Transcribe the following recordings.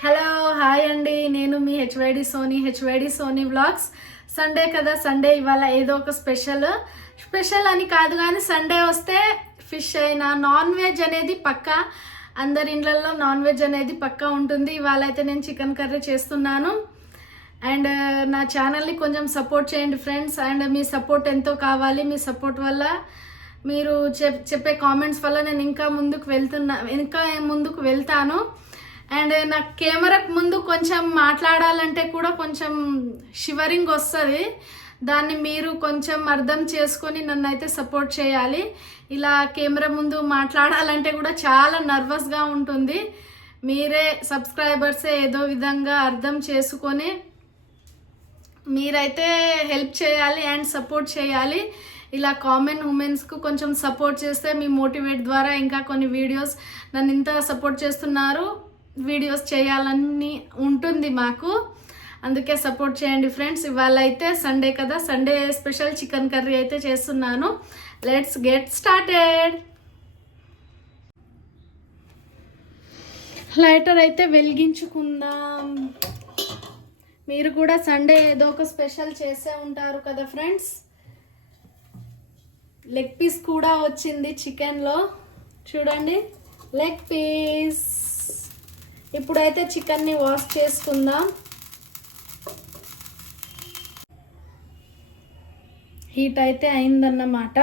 Hello hi అండి. నేను మీ HYD Soni HYD Soni vlogs. Sunday కదా సండే ఇవాళ ఏదో ఒక స్పెషల్. స్పెషల్ అని కాదు కానీ సండే వస్తే ఫిష్ అయినా నాన్ వెజ్ అనేది పక్కా. అందరి ఇండ్లలో నాన్ వెజ్ అనేది పక్కా ఉంటుంది. ఇవాళ అయితే నేను చికెన్ కర్రీ చేస్తున్నాను. అండ్ నా ఛానల్ని కొంచెం సపోర్ట్ చేయండి ఫ్రెండ్స్. అండ్ మీ సపోర్ట్ ఎంతో కావాలి. మీ సపోర్ట్ వల్ల మీరు చెప్ చెప్పే కామెంట్స్ వల్ల నేను ఇంకా ముందుకు వెళ్తున్నా ఇంకా ముందుకు వెళ్తాను. అండ్ నాకు కెమెరాకు ముందు కొంచెం మాట్లాడాలంటే కూడా కొంచెం షివరింగ్ వస్తుంది. దాన్ని మీరు కొంచెం అర్థం చేసుకొని నన్ను అయితే సపోర్ట్ చేయాలి. ఇలా కెమెరా ముందు మాట్లాడాలంటే కూడా చాలా నర్వస్గా ఉంటుంది. మీరే సబ్స్క్రైబర్సే ఏదో విధంగా అర్థం చేసుకొని మీరైతే హెల్ప్ చేయాలి అండ్ సపోర్ట్ చేయాలి. ఇలా కామన్ ఉమెన్స్కు కొంచెం సపోర్ట్ చేస్తే మీ మోటివేట్ ద్వారా ఇంకా కొన్ని వీడియోస్ నన్ను ఇంత సపోర్ట్ చేస్తున్నారు. వీడియోస్ చేయాలని ఉంటుంది మాకు. అందుకే సపోర్ట్ చేయండి ఫ్రెండ్స్ ఇవాళ అయితే సండే కదా. సండే స్పెషల్ చికెన్ కర్రీ అయితే చేస్తున్నాను. లెట్స్ గెట్ స్టార్టెడ్ లైటర్ అయితే వెలిగించుకుందాం. మీరు కూడా సండే ఏదో ఒక స్పెషల్ చేసే ఉంటారు కదా ఫ్రెండ్స్ లెగ్ పీస్ కూడా వచ్చింది చికెన్లో చూడండి. లెగ్ పీస్ ఇప్పుడైతే చికెన్ని వాష్ చేసుకుందాం. హీట్ అయితే అయిందన్నమాట.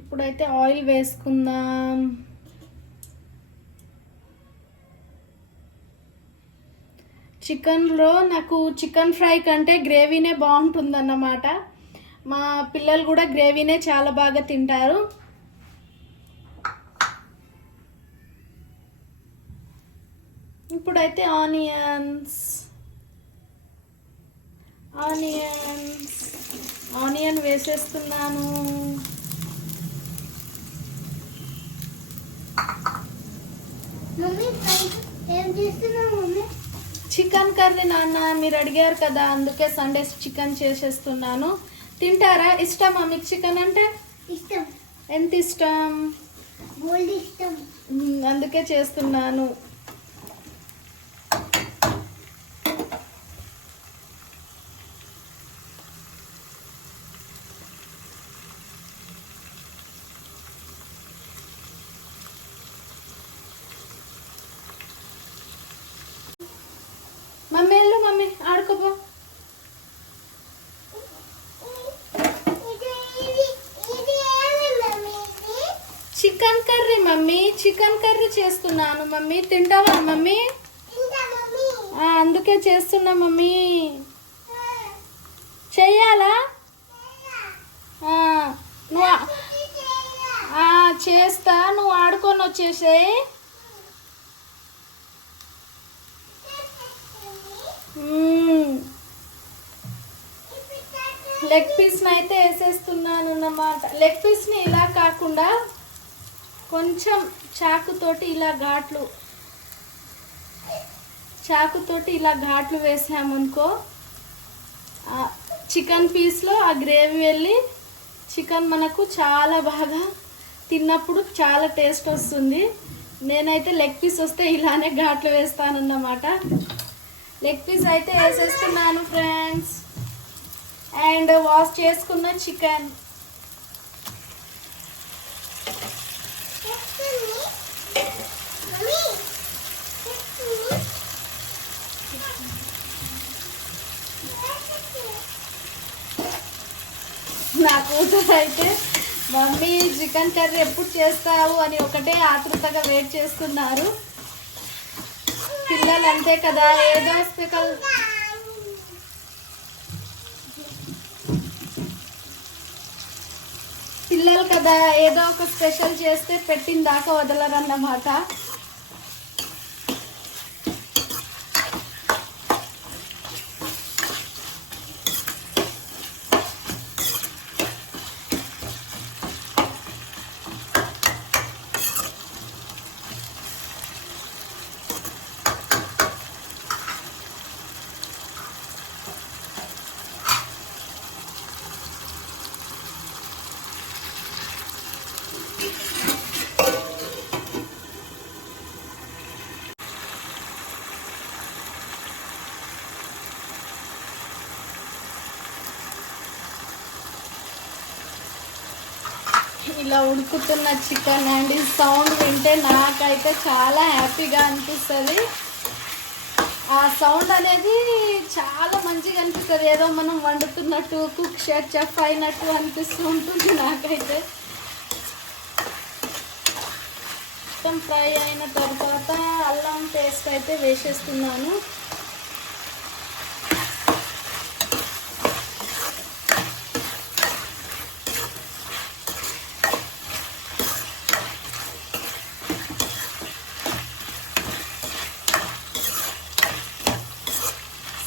ఇప్పుడైతే ఆయిల్ వేసుకుందాం. చికెన్లో నాకు చికెన్ ఫ్రై కంటే గ్రేవీనే బాగుంటుందన్నమాట. మా పిల్లలు కూడా గ్రేవీనే చాలా బాగా తింటారు. ఇప్పుడైతే ఆనియన్స్ ఆనియన్స్ ఆనియన్ వేసేస్తున్నాను. చికెన్ కర్రీ నాన్న మీరు అడిగారు కదా అందుకే సండే చికెన్ చేసేస్తున్నాను. తింటారా? ఇష్టమా మీకు చికెన్ అంటే? ఇష్టం. ఎంత ఇష్టం? అందుకే చేస్తున్నాను. మమ్మీ వెళ్ళు మమ్మీ. ఆడుకోపో ఇది ఇది ఇది ఏమి మమ్మీ ఇది chicken curry mummy chicken curry చేస్తున్నాను మమ్మీ. తింటావా మమ్మీ? అందుకే చేస్తున్నా మమ్మీ. చెయ్యాలా? నువ్వు చేస్తా నువ్వు ఆడుకొని వచ్చేసేయ్. మ్మ్. లెగ్ పీస్ని అయితే వేసేస్తున్నాను అన్నమాట లెగ్ పీస్ని ఇలా కాకుండా కొంచెం చాకుతోటి ఇలా ఘాట్లు చాకుతోటి ఇలా ఘాట్లు వేసామనుకో చికెన్ పీస్లో ఆ గ్రేవీ వెళ్ళి చికెన్ మనకు చాలా బాగా తిన్నప్పుడు చాలా టేస్ట్ వస్తుంది. నేనైతే లెగ్ పీస్ వస్తే ఇలానే ఘాట్లు వేస్తానన్నమాట. లెగ్ పీస్ అయితే వేసేస్తున్నాను ఫ్రెండ్స్. అండ్ వాష్ చేసుకున్న చికెన్ మమ్మీ నా కూతురు అయితే మమ్మీ చికెన్ కర్రీ ఎప్పుడు చేస్తావు? అని ఒకటే ఆతృతగా వెయిట్ చేస్తున్నారు. పిల్లలు అంతే కదా ఏదో స్పెషల్ పిల్లలు కదా ఏదో ఒక స్పెషల్ చేస్తే పెట్టిన దాకా వదలరన్నమాట. ఇలా ఉడుకుతున్న చికెన్ అండ్ ఈ సౌండ్ వింటే నాకైతే చాలా హ్యాపీగా అనిపిస్తుంది. ఆ సౌండ్ అనేది చాలా మంచిగా అనిపిస్తుంది. ఏదో మనం వండుతున్నట్టు కుక్ షేర్ చెఫ్ అయినట్టు అనిపిస్తూ ఉంటుంది నాకైతే. మొత్తం ఫ్రై అయిన తర్వాత అల్లం పేస్ట్ అయితే వేసేస్తున్నాను.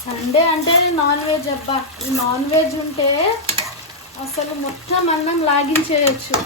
సండే అంటే నాన్ వెజ్ అబ్బా. ఈ నాన్ వెజ్ ఉంటే అసలు మొత్తం అన్నం లాగించేయచ్చు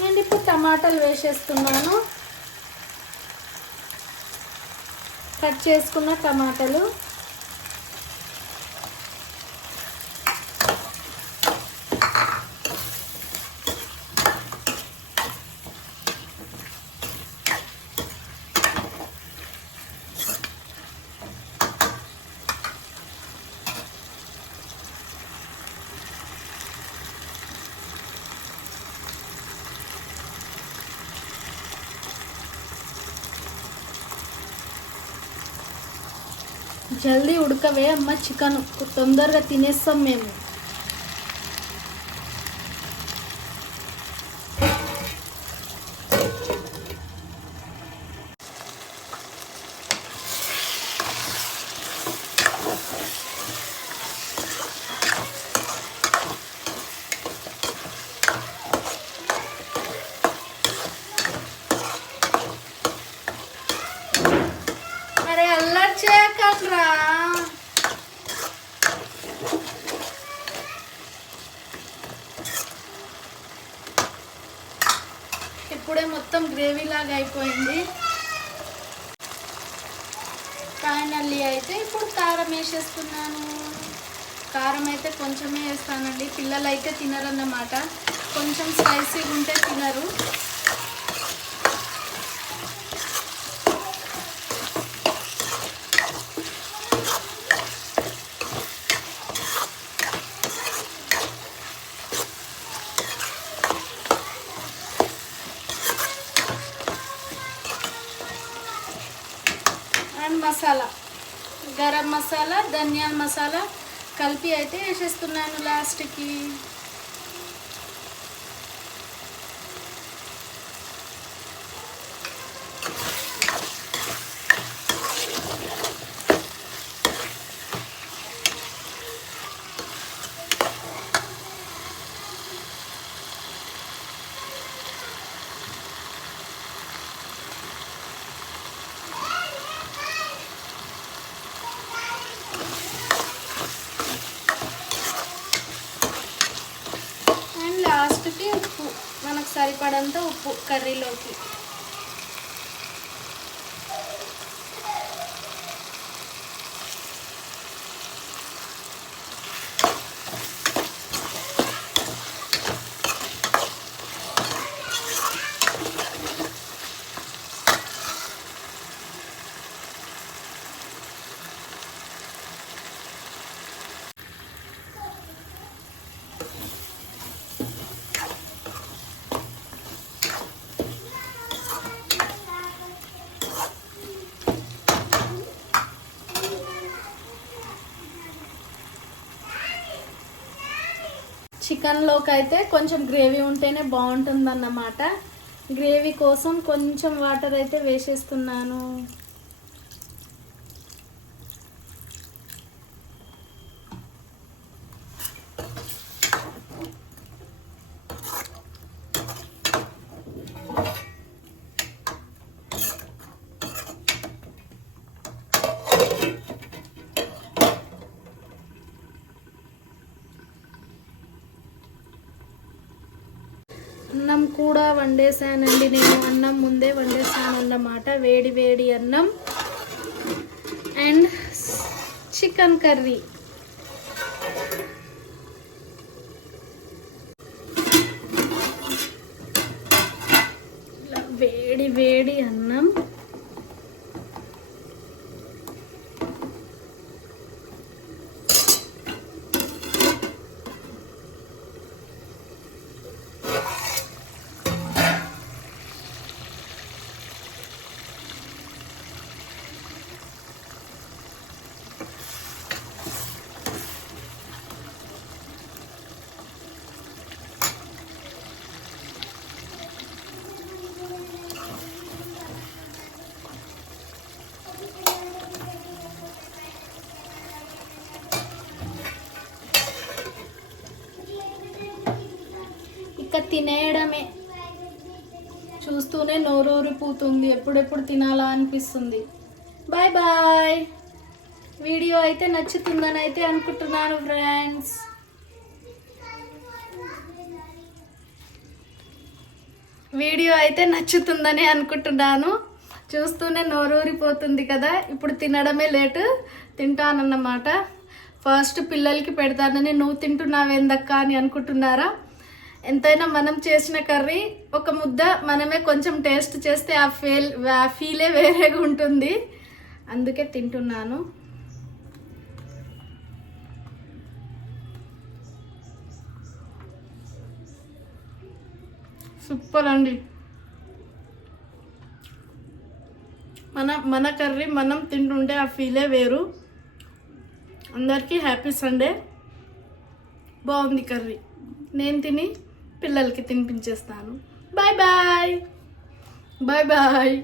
నేను ఇప్పుడు టమాటాలు వేసేస్తున్నాను కట్ చేసుకున్న టమాటాలు. జల్దీ ఉడకవే అమ్మ చికెన్ తొందరగా తినేస్తాం మేము ఇప్పుడే మొత్తం గ్రేవీ లాగా అయిపోయింది. ఫైనల్లీ అయితే ఇప్పుడు కారం వేసేస్తున్నాను. కారం అయితే కొంచెమే వేస్తానండి. పిల్లలు అయితే తినరన్నమాట. కొంచెం స్పైసీగా ఉంటే తినరు అండ్ మసాలా గరం మసాలా ధనియాల మసాలా కలిపి అయితే వేసేస్తున్నాను లాస్ట్కి అండ్ లాస్ట్కి ఉప్పు మనకు సరిపడంత ఉప్పు కర్రీలోకి చికెన్లోకి అయితే కొంచెం గ్రేవీ ఉంటేనే బాగుంటుందన్నమాట. గ్రేవీ కోసం కొంచెం వాటర్ అయితే వేసేస్తున్నాను. వండేసానండి నేను అన్నం ముందే వండేసాను అన్నమాట వేడి వేడి అన్నం. And chicken curry. వేడి వేడి అన్నం. ఇంకా తినేయడమే. చూస్తూనే నోరూరిపోతుంది ఎప్పుడెప్పుడు తినాలా అనిపిస్తుంది. Bye bye. వీడియో అయితే నచ్చుతుందని అయితే అనుకుంటున్నాను ఫ్రెండ్స్. వీడియో అయితే నచ్చుతుందని అనుకుంటున్నాను. చూస్తూనే నోరూరిపోతుంది కదా. ఇప్పుడు తినడమే లేటు. తింటానన్నమాట. ఫస్ట్ పిల్లలకి పెడతానని నువ్వు తింటున్నావేందక్క అని అనుకుంటున్నారా? ఎంతైనా మనం చేసిన కర్రీ ఒక ముద్ద మనమే కొంచెం టేస్ట్ చేస్తే ఆ ఫీల్ ఆ ఫీలే వేరేగా ఉంటుంది. అందుకే తింటున్నాను. సూపర్ అండి. మన మన కర్రీ మనం తింటుంటే ఆ ఫీలే వేరు. అందరికీ హ్యాపీ సండే. బాగుంది కర్రీ. నేను తిని పిల్లలకి తినిపించేస్తాను. Bye bye bye bye